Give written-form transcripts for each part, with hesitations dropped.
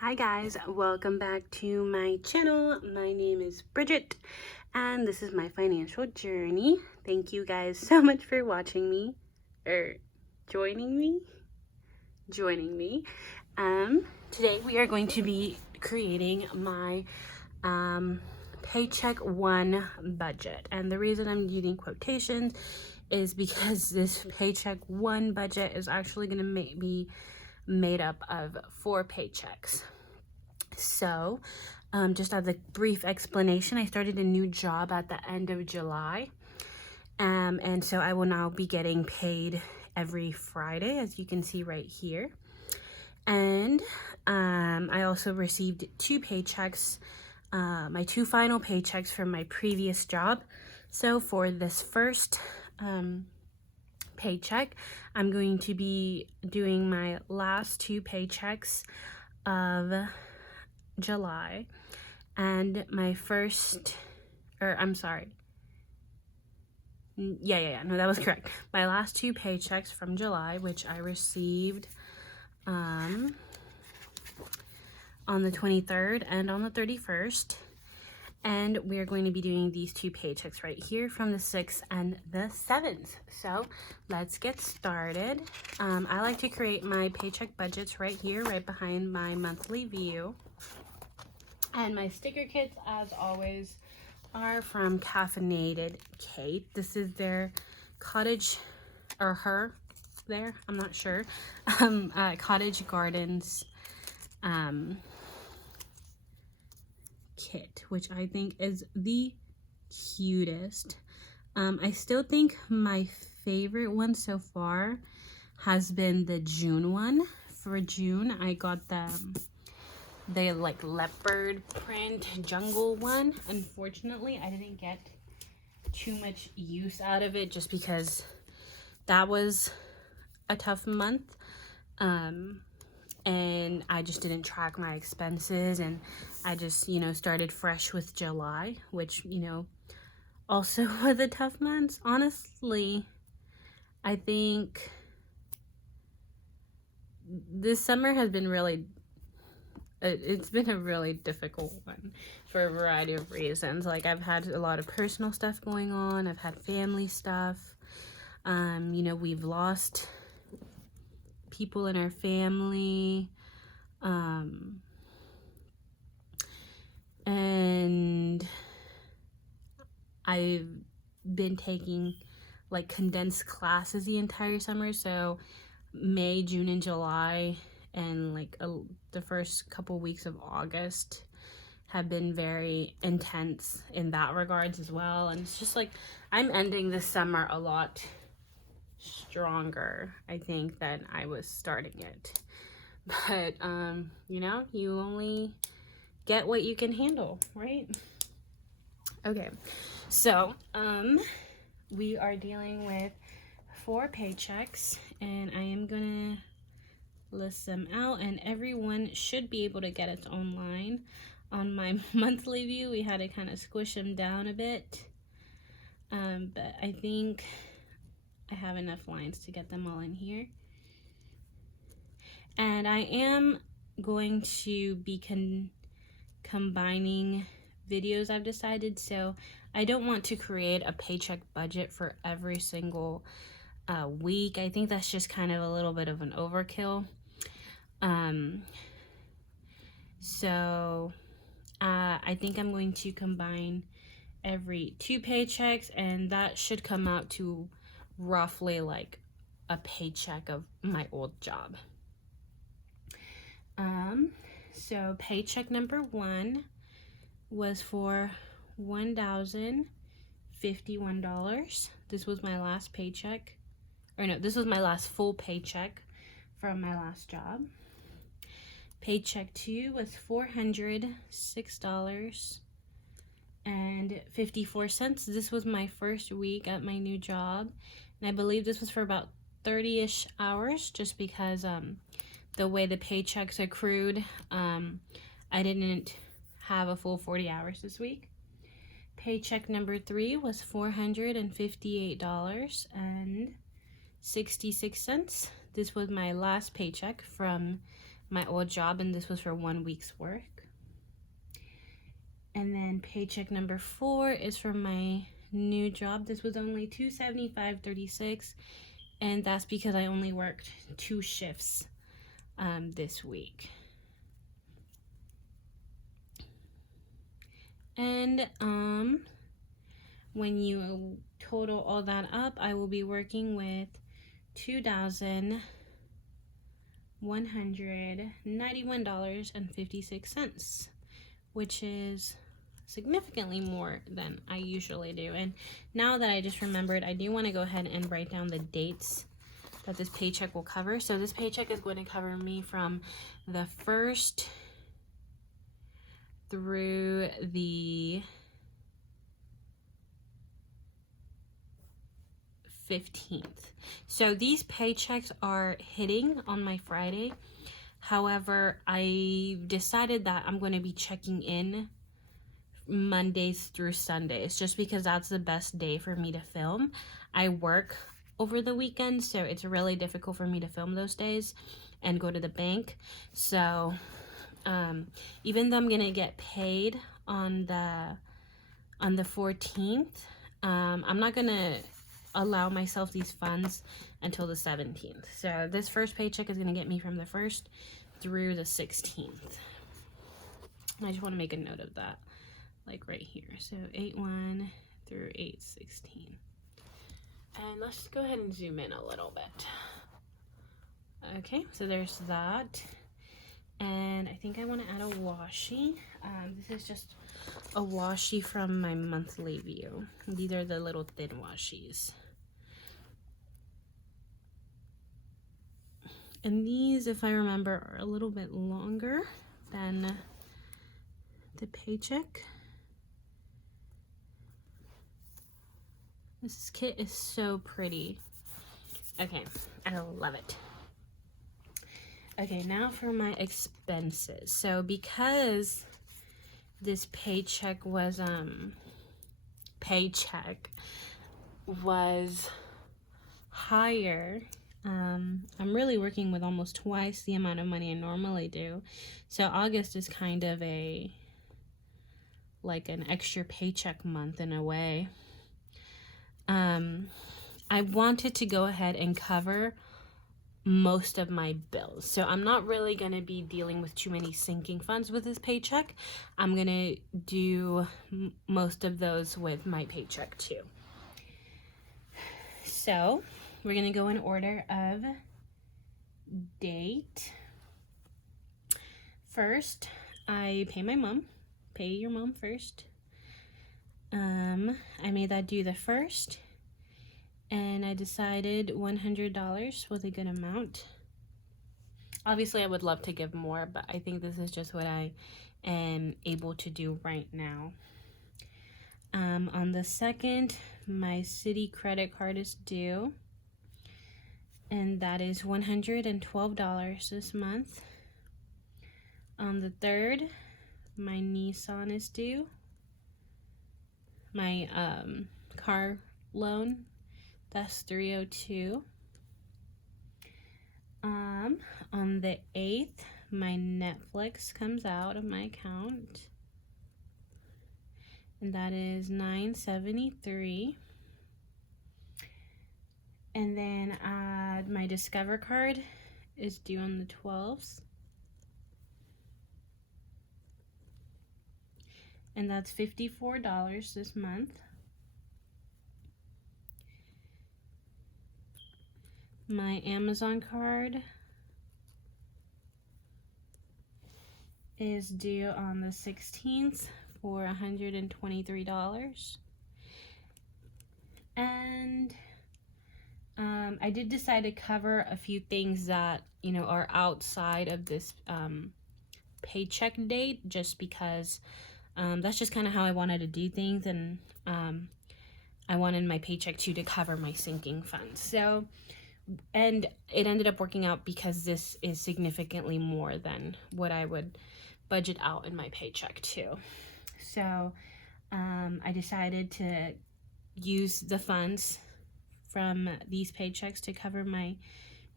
Hi guys, welcome back to my channel. My name is Bridget and this is my financial journey. Thank you guys so much for watching me or joining me. Today we are going to be creating my Paycheck 1 budget, and the reason I'm using quotations is because this Paycheck 1 budget is actually going to be made up of 4 paychecks. So just as a brief explanation, I started a new job at the end of July, and so I will now be getting paid every Friday, as you can see right here. And I also received 2 paychecks, my 2 final paychecks from my previous job. So for this first paycheck, I'm going to be doing my last 2 paychecks of July, and my first, or I'm sorry, no, that was correct. My last 2 paychecks from July, which I received on the 23rd and on the 31st, and we are going to be doing these 2 paychecks right here from the 6th and the 7th. So let's get started. I like to create my paycheck budgets right here, right behind my monthly view. And my sticker kits, as always, are from Caffeinated Kate. This is their cottage, or her, there, I'm not sure, Cottage Gardens kit, which I think is the cutest. I still think my favorite one so far has been the June one. For June, I got the like leopard print jungle one. Unfortunately, I didn't get too much use out of it just because that was a tough month, and I just didn't track my expenses, and I just started fresh with July, which also was a tough month. Honestly, I think this summer has been it's been a really difficult one for a variety of reasons. Like, I've had a lot of personal stuff going on. I've had family stuff. We've lost people in our family. And I've been taking like condensed classes the entire summer. So May, June, and July, and like the first couple weeks of August have been very intense in that regards as well. And it's just like I'm ending this summer a lot stronger, I think, than I was starting it. But you only get what you can handle, right? Okay, so we are dealing with 4 paychecks, and I am gonna list them out, and everyone should be able to get its own line. On my monthly view, we had to kind of squish them down a bit, but I think I have enough lines to get them all in here. And I am going to be combining videos, I've decided, so I don't want to create a paycheck budget for every single week. I think that's just kind of a little bit of an overkill. So I think I'm going to combine every 2 paychecks, and that should come out to roughly like a paycheck of my old job. So paycheck number 1 was for $1,051. This was my last paycheck, or no, this was my last full paycheck from my last job. Paycheck 2 was $406.54. This was my first week at my new job, and I believe this was for about 30-ish hours, just because the way the paychecks accrued, I didn't have a full 40 hours this week. Paycheck number 3 was $458.66. This was my last paycheck from my old job, and this was for 1 week's work. And then paycheck number 4 is for my new job. This was only $275.36, and that's because I only worked 2 shifts this week. And when you total all that up, I will be working with $2,191.56, which is significantly more than I usually do. And now that I just remembered, I do want to go ahead and write down the dates that this paycheck will cover. So this paycheck is going to cover me from the 1st through the 15th. So these paychecks are hitting on my Friday. However, I decided that I'm going to be checking in Mondays through Sundays, just because that's the best day for me to film. I work over the weekend, so it's really difficult for me to film those days and go to the bank. So even though I'm gonna get paid on the 14th, I'm not gonna allow myself these funds until the 17th. So this first paycheck is gonna get me from the 1st through the 16th. I just want to make a note of that, like right here. So 8/1 through 8/16. And let's go ahead and zoom in a little bit. Okay, so there's that. And I think I want to add a washi. This is just a washi from my monthly view. These are the little thin washies. And these, if I remember, are a little bit longer than the paycheck. This kit is so pretty. Okay, I love it. Okay, now for my expenses. So because this paycheck was higher, I'm really working with almost twice the amount of money I normally do. So August is kind of like an extra paycheck month in a way. I wanted to go ahead and cover most of my bills. So I'm not really going to be dealing with too many sinking funds with this paycheck. I'm going to do most of those with my paycheck too. So we're going to go in order of date. First, I pay my mom. Pay your mom first. I made that due the 1st, and I decided $100 was a good amount. Obviously, I would love to give more, but I think this is just what I am able to do right now. On the 2nd, my city credit card is due, and that is $112 this month. On the 3rd, my Nissan is due. My car loan, that's $302. On the 8th, my Netflix comes out of my account, and that is $973. And then my Discover card is due on the 12th, and that's $54 this month. My Amazon card is due on the 16th for $123. And I did decide to cover a few things that, you know, are outside of this paycheck date, just because that's just kind of how I wanted to do things, and I wanted my paycheck to cover my sinking funds. So, and it ended up working out because this is significantly more than what I would budget out in my paycheck too. So I decided to use the funds from these paychecks to cover my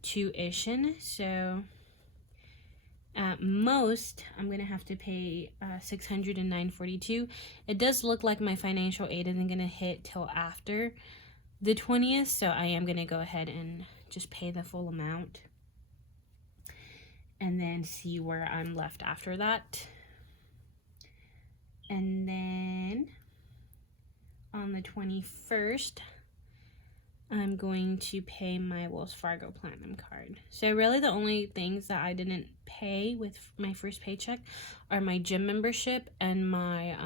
tuition. So At most, I'm gonna have to pay $609.42. It does look like my financial aid isn't gonna hit till after the 20th, so I am gonna go ahead and just pay the full amount and then see where I'm left after that. And then on the 21st, I'm going to pay my Wells Fargo Platinum card. So really the only things that I didn't pay with my first paycheck are my gym membership and my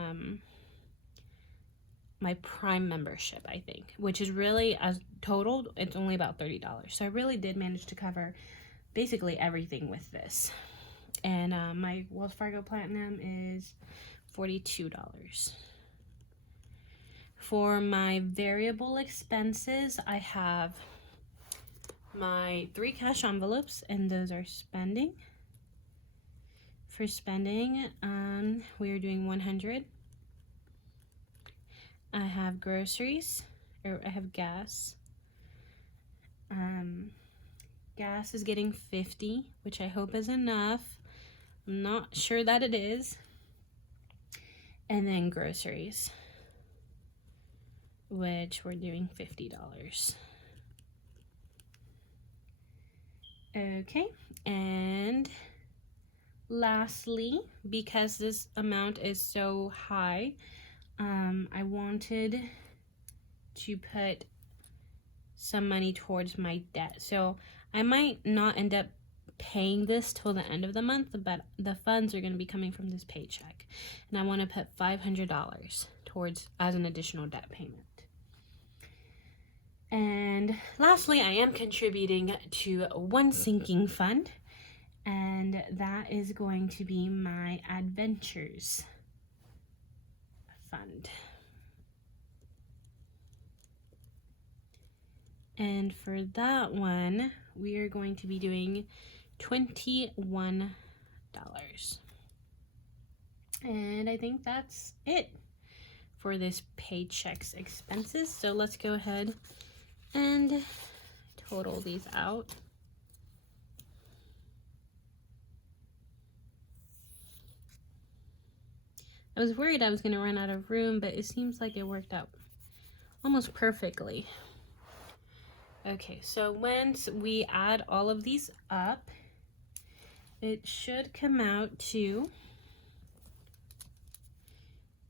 my Prime membership, I think, which is really, as totaled, it's only about $30. So I really did manage to cover basically everything with this. And my Wells Fargo Platinum is $42. For my variable expenses, I have my 3 cash envelopes, and those are spending. For spending, we are doing 100. I have groceries, or I have gas. Gas is getting 50, which I hope is enough. I'm not sure that it is. And then groceries, which we're doing $50. Okay, and lastly, because this amount is so high, I wanted to put some money towards my debt. So I might not end up paying this till the end of the month, but the funds are going to be coming from this paycheck. And I want to put $500 towards as an additional debt payment. And lastly, I am contributing to one sinking fund, and that is going to be my adventures fund. And for that one, we are going to be doing $21. And I think that's it for this paycheck's expenses. So let's go ahead and total these out. I was worried I was going to run out of room, but it seems like it worked out almost perfectly. Okay, so once we add all of these up, it should come out to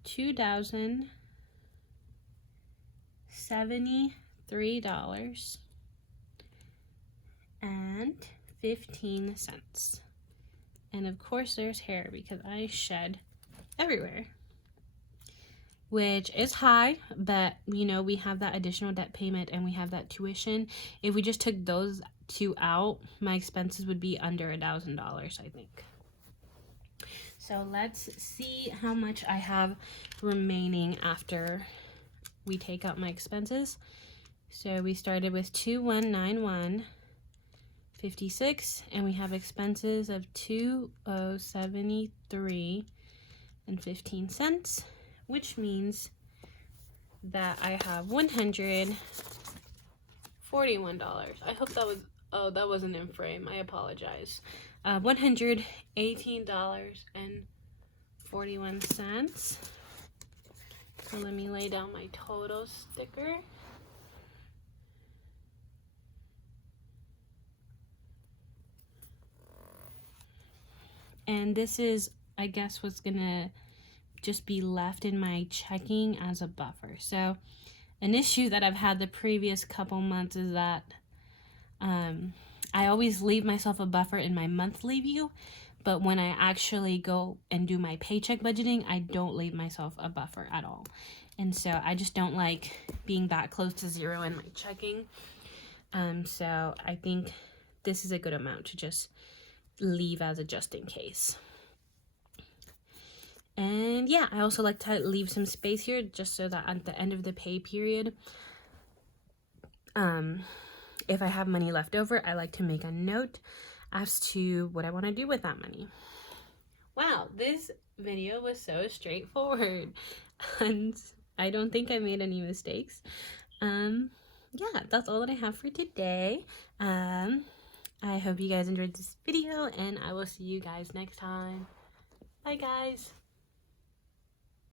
$2,073.15. And of course there's hair because I shed everywhere, which is high, but you know, we have that additional debt payment and we have that tuition. If we just took those two out, my expenses would be under $1,000, I think. So let's see how much I have remaining after we take out my expenses. So we started with $2,191.56, and we have expenses of $2,073.15, which means that I have $141. I hope that was, oh, that wasn't in frame. I apologize. $118.41. So let me lay down my total sticker. And this is, I guess, what's gonna just be left in my checking as a buffer. So an issue that I've had the previous couple months is that I always leave myself a buffer in my monthly view, but when I actually go and do my paycheck budgeting, I don't leave myself a buffer at all. And so I just don't like being that close to zero in my checking. So I think this is a good amount to just leave as a just in case. And yeah, I also like to leave some space here just so that at the end of the pay period, if I have money left over, I like to make a note as to what I want to do with that money. Wow, this video was so straightforward, and I don't think I made any mistakes. Yeah, that's all that I have for today. I hope you guys enjoyed this video, and I will see you guys next time. Bye, guys.